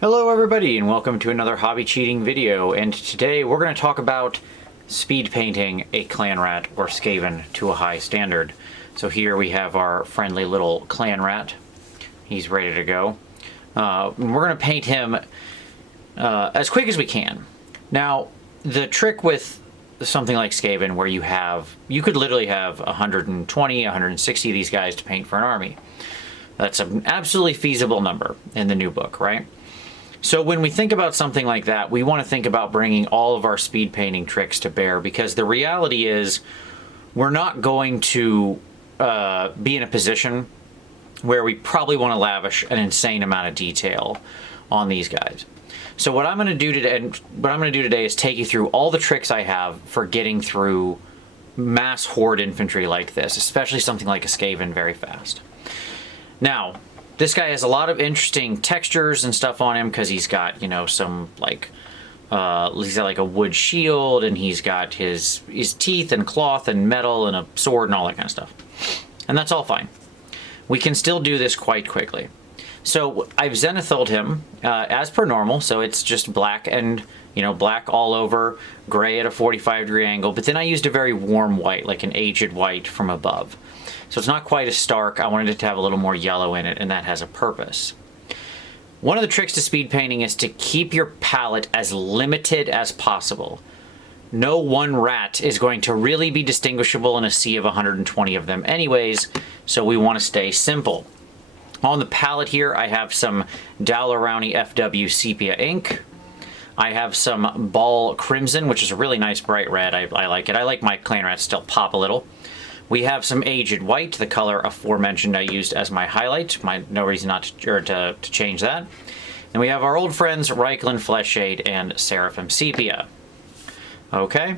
Hello everybody and welcome to another hobby cheating video, and today we're going to talk about speed painting a clan rat or Skaven to a high standard. So here we have our friendly little clan rat. He's ready to go. We're going to paint him as quick as we can. Now the trick with something like Skaven where you could literally have 120, 160 of these guys to paint for an army. That's an absolutely feasible number in the new book, right? So when we think about something like that, we want to think about bringing all of our speed painting tricks to bear, because the reality is we're not going to be in a position where we probably want to lavish an insane amount of detail on these guys. So what I'm going to do today is take you through all the tricks I have for getting through mass horde infantry like this, especially something like a Skaven, very fast. Now, this guy has a lot of interesting textures and stuff on him because he's got, you know, some like, he's got like a wood shield, and he's got his teeth and cloth and metal and a sword and all that kind of stuff. And that's all fine. We can still do this quite quickly. So I've zenithalled him as per normal, so it's just black and, you know, black all over, gray at a 45-degree angle, but then I used a very warm white, like an aged white from above. So it's not quite as stark. I wanted it to have a little more yellow in it, and that has a purpose. One of the tricks to speed painting is to keep your palette as limited as possible. No one rat is going to really be distinguishable in a sea of 120 of them anyways, so we want to stay simple. On the palette here, I have some Dalarowney FW Sepia ink. I have some Ball Crimson, which is a really nice bright red. I like it. I like my clan rats still pop a little. We have some Aged White, the color aforementioned I used as my highlight. No reason not to change that. And we have our old friends Reikland Fleshshade and Seraphim Sepia. Okay,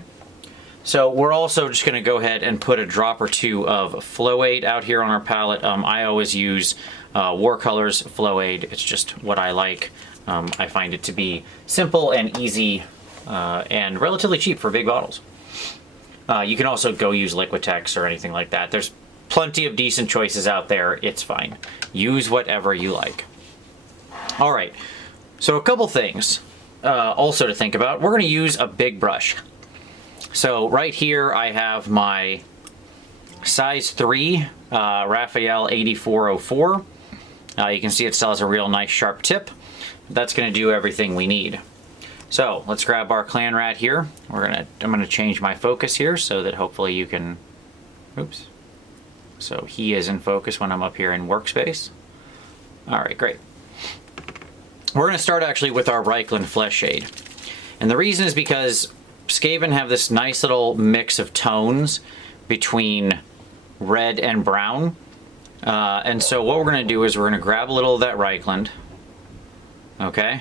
so we're also just going to go ahead and put a drop or two of Flow Aid out here on our palette. I always use War Colors Flow Aid. It's just what I like. I find it to be simple and easy and relatively cheap for big bottles. You can also go use Liquitex or anything like that. There's plenty of decent choices out there. It's fine. Use whatever you like. All right, so a couple things also to think about. We're going to use a big brush. So right here I have my size 3 Raphael 8404. You can see it still has a real nice sharp tip. That's going to do everything we need. So let's grab our clan rat here. I'm gonna change my focus here so that hopefully you can, oops. So he is in focus when I'm up here in workspace. All right, great. We're gonna start actually with our Reikland Fleshshade. And the reason is because Skaven have this nice little mix of tones between red and brown. And so what we're gonna do is we're gonna grab a little of that Reikland, okay?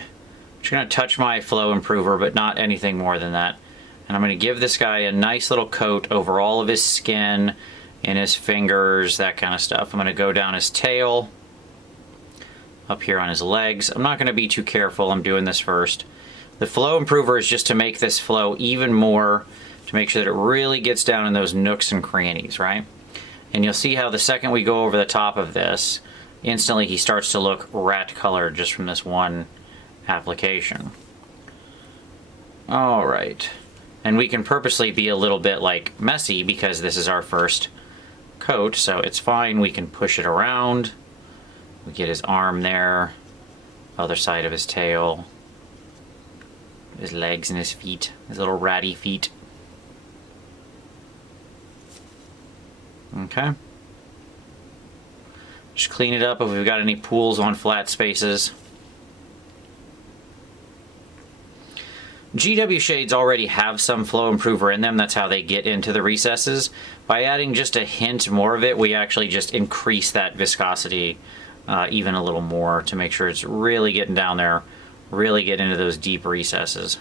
Just going to touch my flow improver, but not anything more than that. And I'm going to give this guy a nice little coat over all of his skin, in his fingers, that kind of stuff. I'm going to go down his tail, up here on his legs. I'm not going to be too careful. I'm doing this first. The flow improver is just to make this flow even more, to make sure that it really gets down in those nooks and crannies, right? And you'll see how the second we go over the top of this, instantly he starts to look rat colored just from this one application. All right, and we can purposely be a little bit like messy because this is our first coat, so it's fine. We can push it around. We get his arm there, other side of his tail, his legs and his feet, his little ratty feet. Okay, just clean it up if we've got any pools on flat spaces. GW shades already have some flow improver in them. That's how they get into the recesses. By adding just a hint more of it, we actually just increase that viscosity even a little more to make sure it's really getting down there, really get into those deep recesses.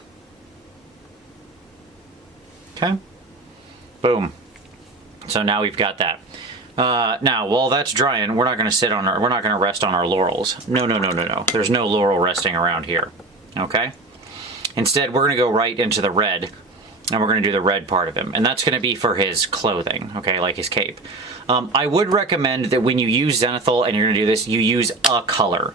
Okay, boom. So now we've got that. Now, while that's drying, we're not going to rest on our laurels. No. There's no laurel resting around here. Okay. Instead, we're going to go right into the red. and we're going to do the red part of him. And that's going to be for his clothing, okay, like his cape. I would recommend that when you use Zenithal and you're going to do this, you use a color.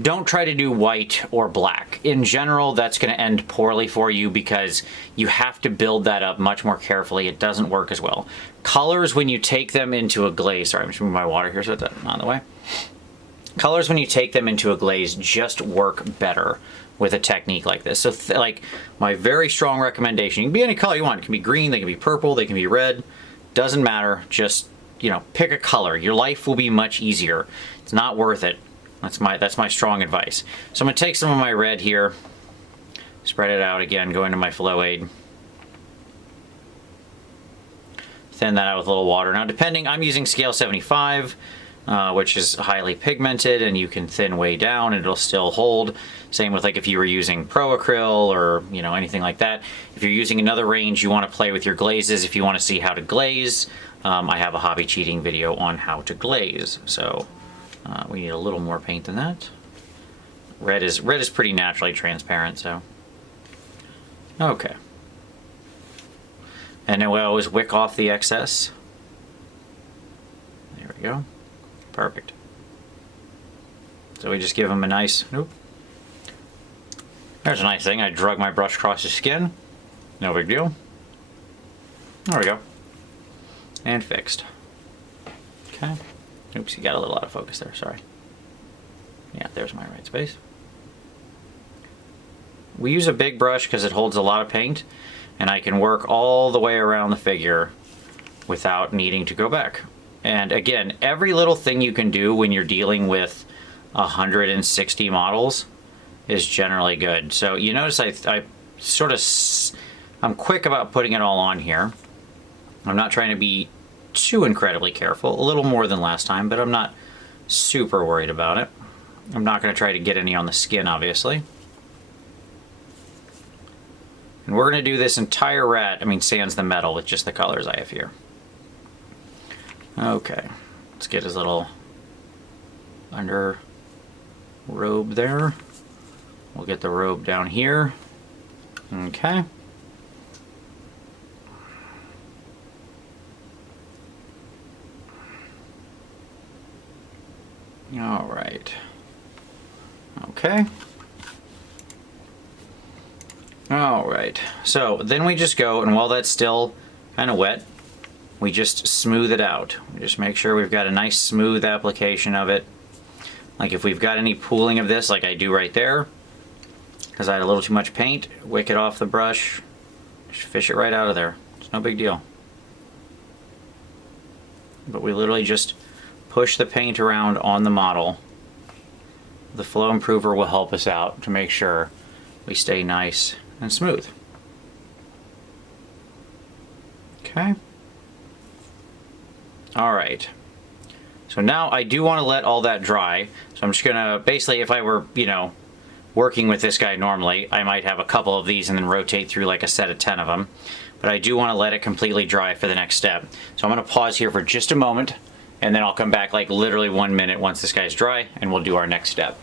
Don't try to do white or black. In general, that's going to end poorly for you because you have to build that up much more carefully. It doesn't work as well. Colors, when you take them into a glaze, sorry, I'm just moving my water here so that's not in the way. Colors, when you take them into a glaze, just work better with a technique like this. So like my very strong recommendation, you can be any color you want. It can be green, they can be purple, they can be red. Doesn't matter. Just, you know, pick a color. Your life will be much easier. It's not worth it. That's my strong advice. So I'm going to take some of my red here, spread it out again, go into my flow aid. Thin that out with a little water. Now depending, I'm using scale 75, which is highly pigmented, and you can thin way down and it'll still hold. Same with like if you were using Pro Acryl or, you know, anything like that. If you're using another range, you want to play with your glazes. If you want to see how to glaze, I have a hobby cheating video on how to glaze. So we need a little more paint than that. Red is pretty naturally transparent, so. Okay. And then we always wick off the excess. There we go. Perfect. So we just give him a nice, nope. There's a nice thing. I drug my brush across his skin. No big deal. There we go. And fixed. Okay. Oops, you got a little out of focus there, sorry. Yeah, there's my right space. We use a big brush because it holds a lot of paint, and I can work all the way around the figure without needing to go back. And again, every little thing you can do when you're dealing with 160 models is generally good. So you notice I'm quick about putting it all on here. I'm not trying to be too incredibly careful, a little more than last time, but I'm not super worried about it. I'm not going to try to get any on the skin, obviously. And we're going to do this entire rat, sans the metal, with just the colors I have here. Okay, let's get his little under robe there. We'll get the robe down here. Okay. All right. Okay. All right. So then we just go, and while that's still kind of wet, we just smooth it out. We just make sure we've got a nice smooth application of it. Like if we've got any pooling of this, like I do right there, because I had a little too much paint, wick it off the brush, just fish it right out of there. It's no big deal. But we literally just push the paint around on the model. The flow improver will help us out to make sure we stay nice and smooth. Okay. All right. So now I do want to let all that dry. So I'm just gonna, basically if I were, working with this guy normally, I might have a couple of these and then rotate through like a set of 10 of them. But I do want to let it completely dry for the next step. So I'm gonna pause here for just a moment, and then I'll come back like literally 1 minute once this guy's dry, and we'll do our next step.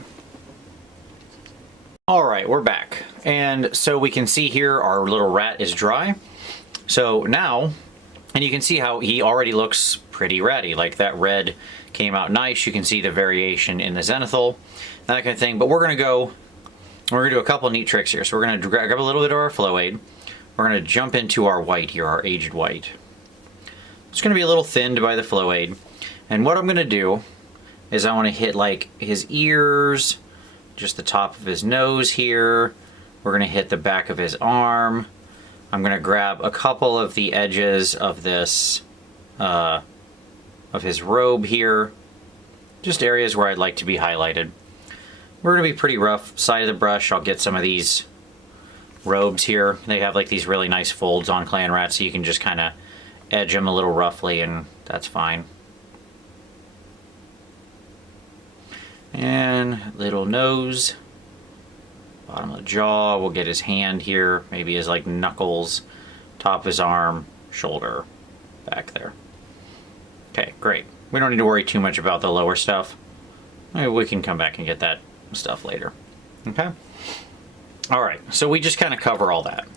All right, we're back. And so we can see here our little rat is dry. So now, and you can see how he already looks pretty ratty. Like that red came out nice. You can see the variation in the zenithal, that kind of thing. But we're gonna do a couple neat tricks here. So we're gonna grab a little bit of our flow aid. We're gonna jump into our white here, our aged white. It's gonna be a little thinned by the flow aid. And what I'm gonna do is I wanna hit like his ears, just the top of his nose here. We're gonna hit the back of his arm. I'm gonna grab a couple of the edges of this, of his robe here. Just areas where I'd like to be highlighted. We're gonna be pretty rough. Side of the brush, I'll get some of these robes here. They have like these really nice folds on Clan Rat, so you can just kind of edge them a little roughly, and that's fine. And little nose, bottom of the jaw, we'll get his hand here, maybe his like knuckles, top of his arm, shoulder, back there. Okay, great. We don't need to worry too much about the lower stuff. Maybe we can come back and get that stuff later. Okay? All right, so we just kind of cover all that.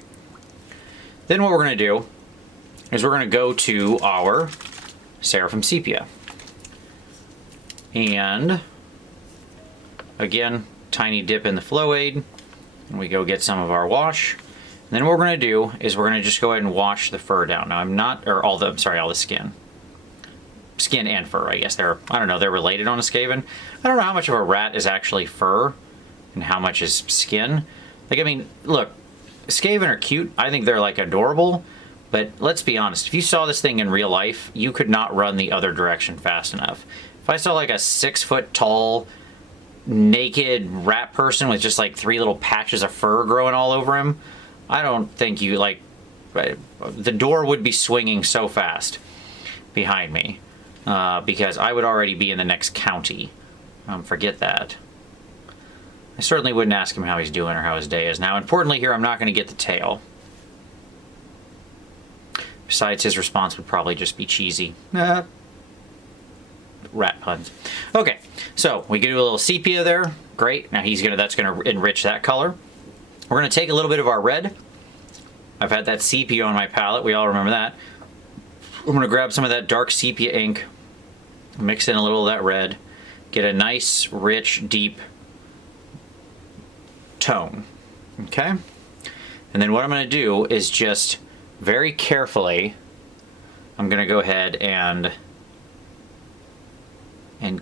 Then what we're going to do is we're going to go to our Seraphim Sepia. And again, tiny dip in the flow aid, and we go get some of our wash. And then what we're going to do is we're going to just go ahead and wash the fur down. Now all the skin. Skin and fur, I guess. They're related on a Skaven. I don't know how much of a rat is actually fur and how much is skin. Like, I mean, look, Skaven are cute. I think they're, like, adorable. But let's be honest, if you saw this thing in real life, you could not run the other direction fast enough. If I saw, like, a 6-foot tall, naked rat person with just, like, 3 little patches of fur growing all over him, I don't think you, like, the door would be swinging so fast behind me. Because I would already be in the next county. Forget that. I certainly wouldn't ask him how he's doing or how his day is. Now, importantly here, I'm not going to get the tail. Besides, his response would probably just be cheesy. Rat puns. Okay, so we can do a little sepia there. Great. Now that's gonna enrich that color. We're gonna take a little bit of our red. I've had that sepia on my palette. We all remember that. I'm gonna grab some of that dark sepia ink, mix in a little of that red, get a nice, rich, deep tone. Okay? And then what I'm gonna do is just very carefully, I'm gonna go ahead and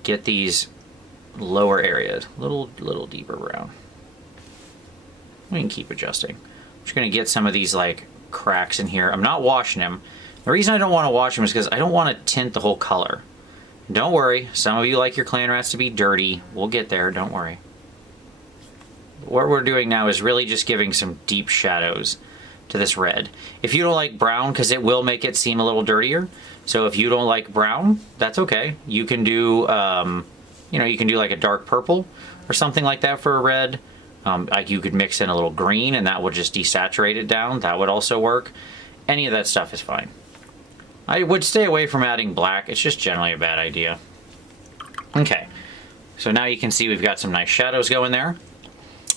get these lower areas a little deeper brown. We can keep adjusting. I'm just gonna get some of these like cracks in here. I'm not washing them. The reason I don't want to wash them is because I don't want to tint the whole color. Don't worry, some of you like your clan rats to be dirty. We'll get there, don't worry. What we're doing now is really just giving some deep shadows to this red. If you don't like brown, because it will make it seem a little dirtier, so if you don't like brown, that's okay. You can do, you can do like a dark purple or something like that for a red. Like you could mix in a little green and that would just desaturate it down. That would also work. Any of that stuff is fine. I would stay away from adding black. It's just generally a bad idea. Okay, so now you can see we've got some nice shadows going there.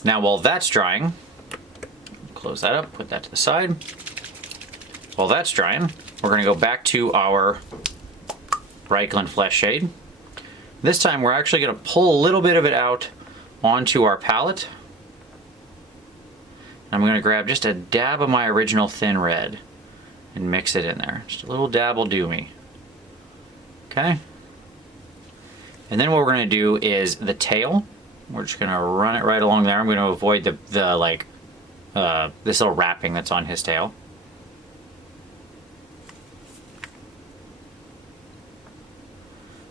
Now while that's drying, close that up, put that to the side. While that's drying, we're going to go back to our Reikland Flesh Shade. This time we're actually going to pull a little bit of it out onto our palette. I'm going to grab just a dab of my original thin red and mix it in there. Just a little dab will do me. Okay? And then what we're going to do is the tail. We're just going to run it right along there. I'm going to avoid this little wrapping that's on his tail.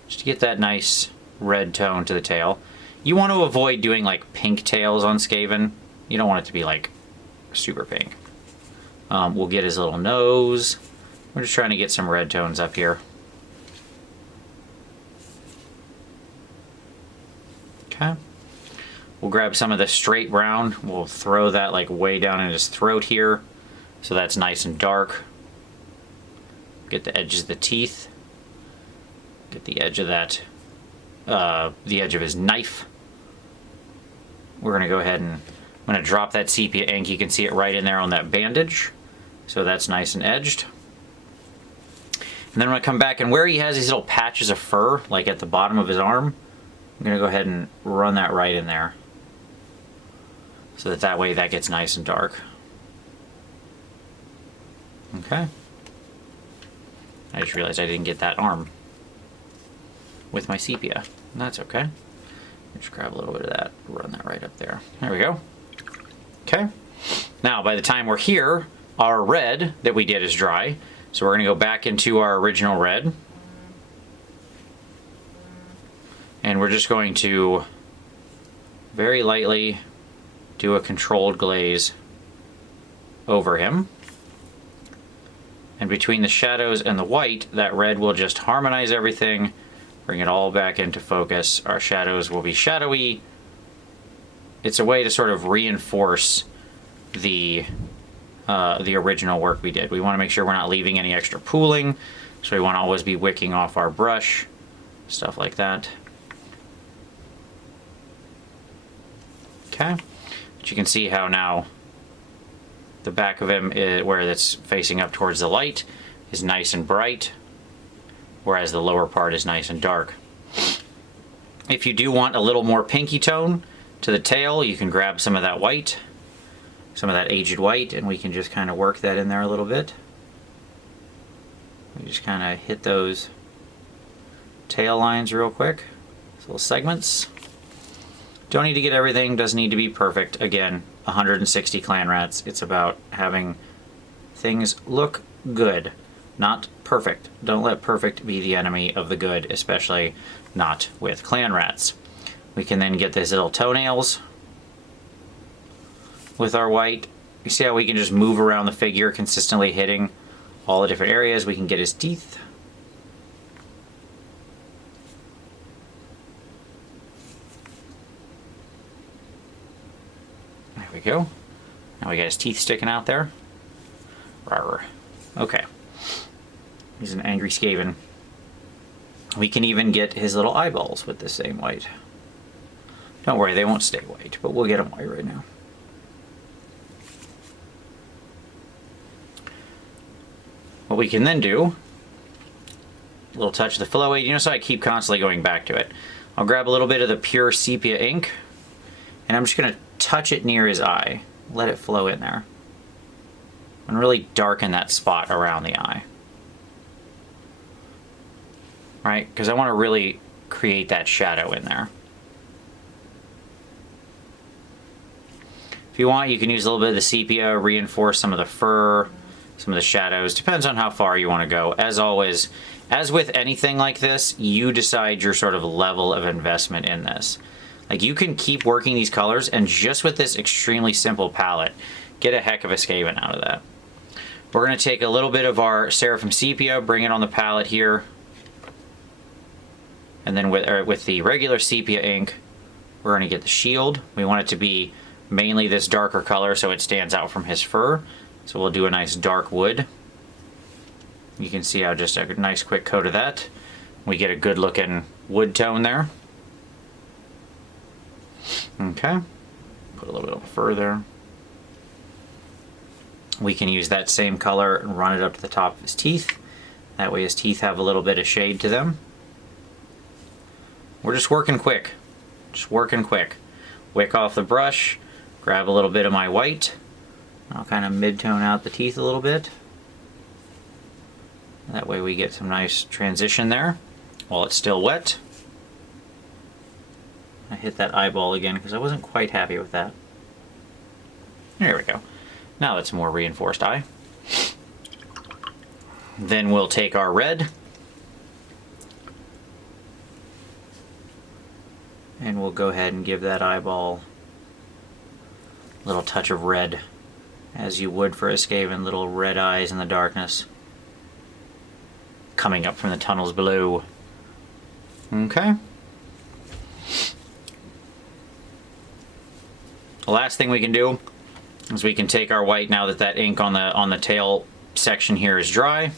Just to get that nice red tone to the tail. You want to avoid doing like pink tails on Skaven. You don't want it to be like super pink. We'll get his little nose. We're just trying to get some red tones up here. Okay. We'll grab some of the straight brown. We'll throw that like way down in his throat here. So that's nice and dark. Get the edges of the teeth. Get the edge of that, the edge of his knife. We're gonna go ahead and I'm gonna drop that sepia ink. You can see it right in there on that bandage. So that's nice and edged. And then I'm gonna come back and where he has these little patches of fur, like at the bottom of his arm, I'm gonna go ahead and run that right in there. So that way that gets nice and dark. Okay. I just realized I didn't get that arm with my sepia. And that's okay. Just grab a little bit of that, run that right up there. There we go. Okay. Now, by the time we're here, our red that we did is dry. So we're going to go back into our original red. And we're just going to very lightly do a controlled glaze over him. And between the shadows and the white, that red will just harmonize everything, bring it all back into focus. Our shadows will be shadowy. It's a way to sort of reinforce the original work we did. We want to make sure we're not leaving any extra pooling, so we want to always be wicking off our brush, stuff like that. Okay, but you can see how now The back of him, where it's facing up towards the light, is nice and bright, whereas the lower part is nice and dark. If you do want a little more pinky tone to the tail, you can grab some of that white, some of that aged white, and we can just kind of work that in there a little bit. We just kind of hit those tail lines real quick, those little segments. Don't need to get everything, doesn't need to be perfect. Again, 160 clan rats. It's about having things look good, not perfect. Don't let perfect be the enemy of the good, especially not with clan rats. We can then get these little toenails with our white. You see how we can just move around the figure, consistently hitting all the different areas. We can get his teeth. There we go. Now we got his teeth sticking out there. Rawr. Okay. He's an angry Skaven. We can even get his little eyeballs with the same white. Don't worry, they won't stay white, but we'll get them white right now. What we can then do, a little touch of the flow aid. You notice how I keep constantly going back to it. I'll grab a little bit of the pure sepia ink, and I'm just going to touch it near his eye. Let it flow in there. And really darken that spot around the eye. Right? Because I want to really create that shadow in there. If you want, you can use a little bit of the sepia, reinforce some of the fur, some of the shadows. Depends on how far you want to go. As always, as with anything like this, you decide your sort of level of investment in this. Like, you can keep working these colors, and just with this extremely simple palette, get a heck of a Skaven out of that. We're going to take a little bit of our Seraphim Sepia, bring it on the palette here, and then with the regular sepia ink, we're going to get the shield. We want it to be mainly this darker color so it stands out from his fur. So we'll do a nice dark wood. You can see how just a nice quick coat of that. We get a good looking wood tone there. Okay. Put a little bit of fur there. We can use that same color and run it up to the top of his teeth. That way his teeth have a little bit of shade to them. We're just working quick. Just working quick. Wick off the brush, grab a little bit of my white. I'll kind of mid-tone out the teeth a little bit. That way we get some nice transition there while it's still wet. I hit that eyeball again because I wasn't quite happy with that. There we go. Now that's a more reinforced eye. Then we'll take our red and we'll go ahead and give that eyeball a little touch of red, as you would for a Skaven, little red eyes in the darkness coming up from the tunnels below. Okay. The last thing we can do is we can take our white, now that that ink on the tail section here is dry,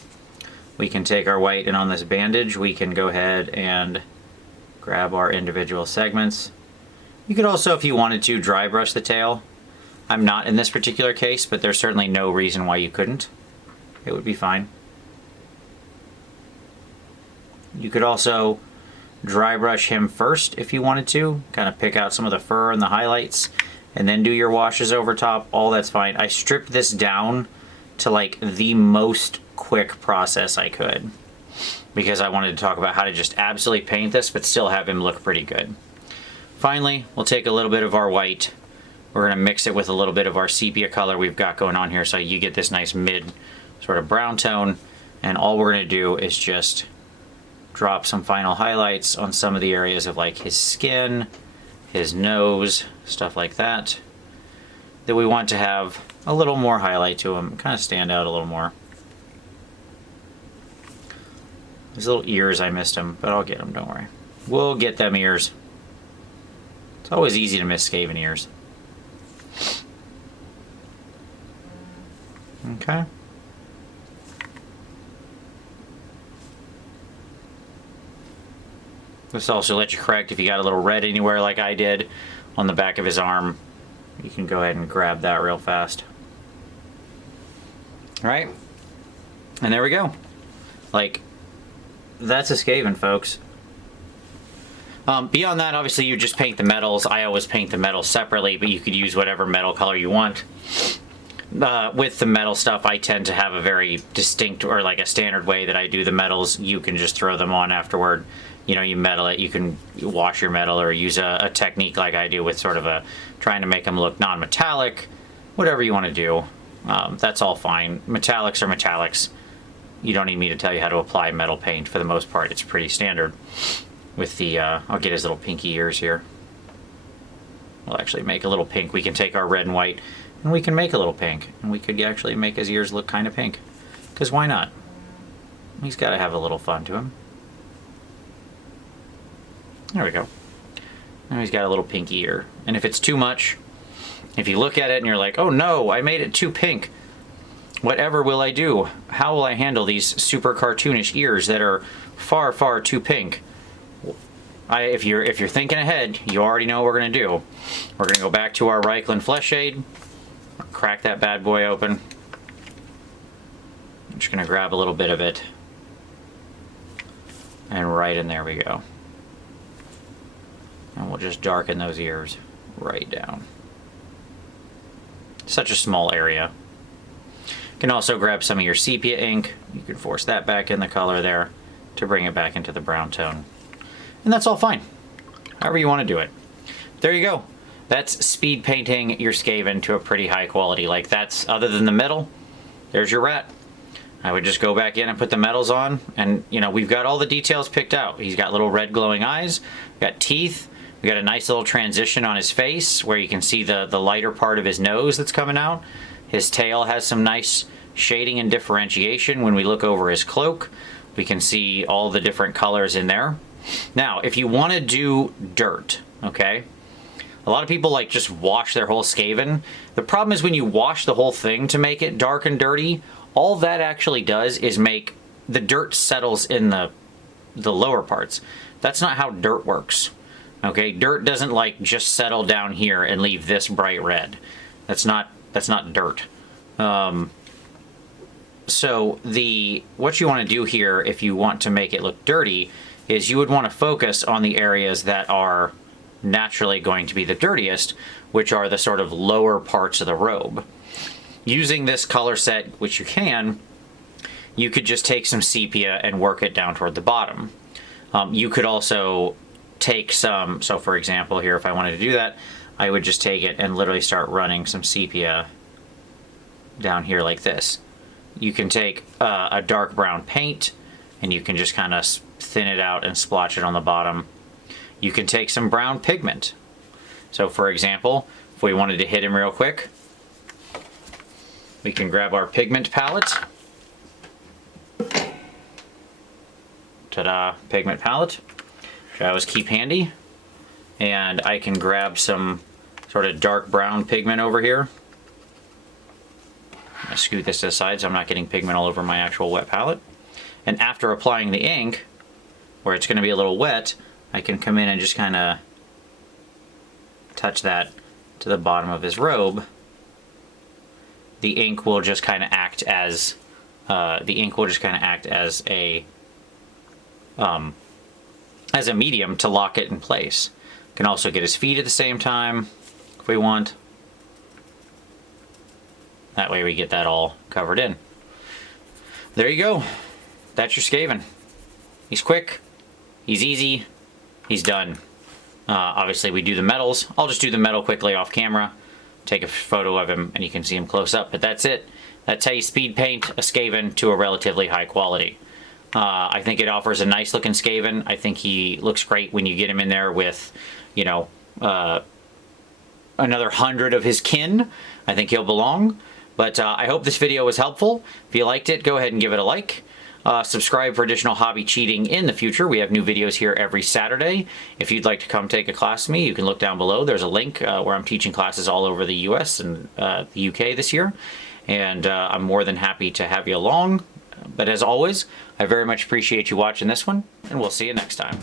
we can take our white, and on this bandage we can go ahead and grab our individual segments. You could also, if you wanted to, dry brush the tail. I'm not in this particular case, but there's certainly no reason why you couldn't. It would be fine. You could also dry brush him first if you wanted to, kind of pick out some of the fur and the highlights, and then do your washes over top. All that's fine. I stripped this down to like the most quick process I could, because I wanted to talk about how to just absolutely paint this but still have him look pretty good. Finally, we'll take a little bit of our white. We're going to mix it with a little bit of our sepia color we've got going on here, so you get this nice mid sort of brown tone. And all we're going to do is just drop some final highlights on some of the areas of like his skin, his nose, stuff like that, that we want to have a little more highlight to him, kind of stand out a little more. His little ears, I missed him, but I'll get them, don't worry. We'll get them ears. It's always easy to miss Skaven ears. Okay. This also lets you correct if you got a little red anywhere like I did on the back of his arm. You can go ahead and grab that real fast. Right? And there we go. Like, that's a Skaven, folks. Beyond that, obviously, you just paint the metals. I always paint the metals separately, but you could use whatever metal color you want. With the metal stuff, I tend to have a very distinct, or like a standard way that I do the metals. You can just throw them on afterward. You know, you metal it, you can wash your metal, or use a technique like I do with sort of trying to make them look non-metallic. Whatever you want to do, that's all fine. Metallics are metallics. You don't need me to tell you how to apply metal paint. For the most part, it's pretty standard. With the, I'll get his little pinky ears here. We'll actually make a little pink. We can take our red and white, and we can make a little pink. And we could actually make his ears look kind of pink. Because why not? He's got to have a little fun to him. There we go. Now he's got a little pinky ear. And if it's too much, if you look at it and you're like, oh no, I made it too pink. Whatever will I do? How will I handle these super cartoonish ears that are far, far too pink? If you're thinking ahead, you already know what we're going to do. We're going to go back to our Reikland Flesh Shade, crack that bad boy open. I'm just going to grab a little bit of it, and right in there we go. And we'll just darken those ears right down. Such a small area. You can also grab some of your sepia ink. You can force that back in the color there to bring it back into the brown tone. And that's all fine. However you want to do it. There you go. That's speed painting your Skaven to a pretty high quality. Like, that's, other than the metal, there's your rat. I would just go back in and put the metals on, and you know, we've got all the details picked out. He's got little red glowing eyes, we've got teeth, we got a nice little transition on his face where you can see the lighter part of his nose that's coming out. His tail has some nice shading and differentiation. When we look over his cloak, we can see all the different colors in there. Now, if you want to do dirt, okay, a lot of people like just wash their whole Skaven. The problem is when you wash the whole thing to make it dark and dirty, all that actually does is make the dirt settles in the lower parts. That's not how dirt works. Okay, dirt doesn't like just settle down here and leave this bright red. That's not dirt. So what you want to do here, if you want to make it look dirty, is you would want to focus on the areas that are naturally going to be the dirtiest, which are the sort of lower parts of the robe. Using this color set, which you can, you could just take some sepia and work it down toward the bottom. You could also take some, so for example here, if I wanted to do that, I would just take it and literally start running some sepia down here like this. You can take a dark brown paint and you can just kind of thin it out and splotch it on the bottom. You can take some brown pigment. So for example, if we wanted to hit him real quick, we can grab our pigment palette. Ta-da, pigment palette, which I always keep handy. And I can grab some sort of dark brown pigment over here. I scoot this to the side so I'm not getting pigment all over my actual wet palette. And after applying the ink, where it's going to be a little wet, I can come in and just kind of touch that to the bottom of his robe. The ink will just kind of act as a medium to lock it in place. Can also get his feet at the same time if we want. That way we get that all covered in. There you go. That's your Skaven. He's quick, he's easy, he's done. Obviously we do the metals. I'll just do the metal quickly off camera, take a photo of him, and you can see him close up. But that's it. That's how you speed paint a Skaven to a relatively high quality. I think it offers a nice looking Skaven. I think he looks great when you get him in there with, you know, another 100 of his kin. I think he'll belong. But I hope this video was helpful. If you liked it, go ahead and give it a like. Subscribe for additional hobby cheating in the future. We have new videos here every Saturday. If you'd like to come take a class with me, you can look down below. There's a link where I'm teaching classes all over the US and the UK this year. And I'm more than happy to have you along. But as always, I very much appreciate you watching this one, and we'll see you next time.